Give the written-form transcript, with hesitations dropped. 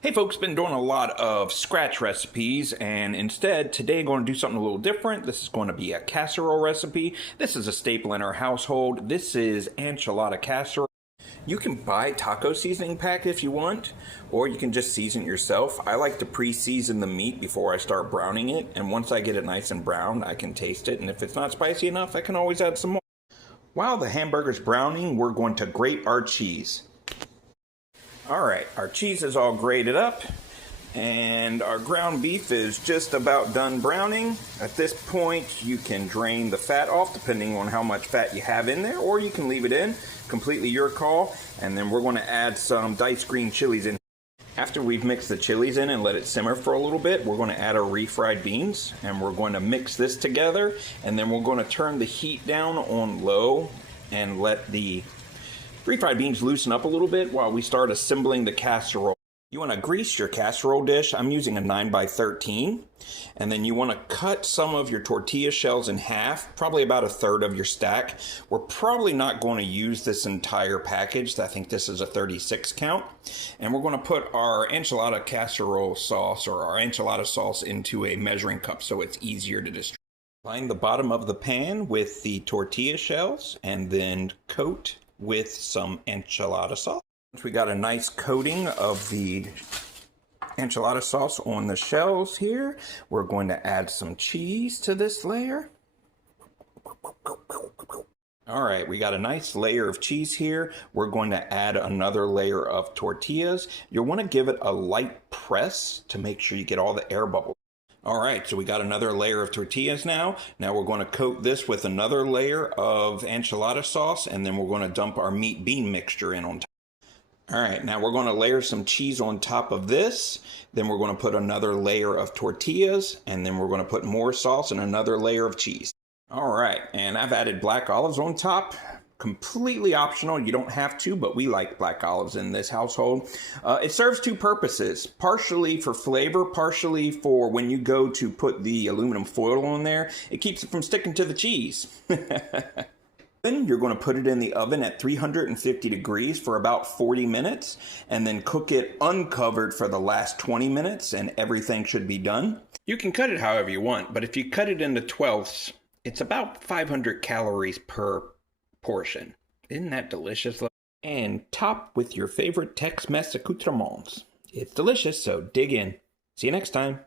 Hey folks, been doing a lot of scratch recipes, and instead today I'm going to do something a little different. This is going to be a casserole recipe. This is a staple in our household. This is enchilada casserole. You can buy taco seasoning pack if you want, or you can just season it yourself. I like to pre-season the meat before I start browning it, and once I get it nice and brown, I can taste it, and if it's not spicy enough, I can always add some more. While the hamburger's browning, we're going to grate our cheese. Alright, our cheese is all grated up and our ground beef is just about done browning. At this point you can drain the fat off depending on how much fat you have in there, or you can leave it in, completely your call. And then we're going to add some diced green chilies in. After we've mixed the chilies in and let it simmer for a little bit, we're going to add our refried beans and we're going to mix this together, and then we're going to turn the heat down on low and let the refried beans loosen up a little bit while we start assembling the casserole. You want to grease your casserole dish. I'm using a 9x13. And then you want to cut some of your tortilla shells in half, probably about a third of your stack. We're probably not going to use this entire package. I think this is a 36 count. And we're going to put our enchilada casserole sauce or our enchilada sauce into a measuring cup so it's easier to distribute. Line the bottom of the pan with the tortilla shells and then coat with some enchilada sauce. Once we got a nice coating of the enchilada sauce on the shells here, we're going to add some cheese to this layer. All right, we got a nice layer of cheese here. We're going to add another layer of tortillas. You'll want to give it a light press to make sure you get all the air bubbles. All right, so we got another layer of tortillas now. Now we're going to coat this with another layer of enchilada sauce, and then we're going to dump our meat bean mixture in on top. All right, now we're going to layer some cheese on top of this. Then we're going to put another layer of tortillas, and then we're going to put more sauce and another layer of cheese. All right, and I've added black olives on top. Completely optional, you don't have to, but we like black olives in this household. It serves two purposes, partially for flavor, partially for when you go to put the aluminum foil on there, it keeps it from sticking to the cheese. Then you're going to put it in the oven at 350 degrees for about 40 minutes, and then cook it uncovered for the last 20 minutes, and everything should be done. You can cut it however you want, but if you cut it into 12ths, it's about 500 calories per portion. Isn't that delicious? And top with your favorite Tex-Mex accoutrements. It's delicious, so dig in. See you next time.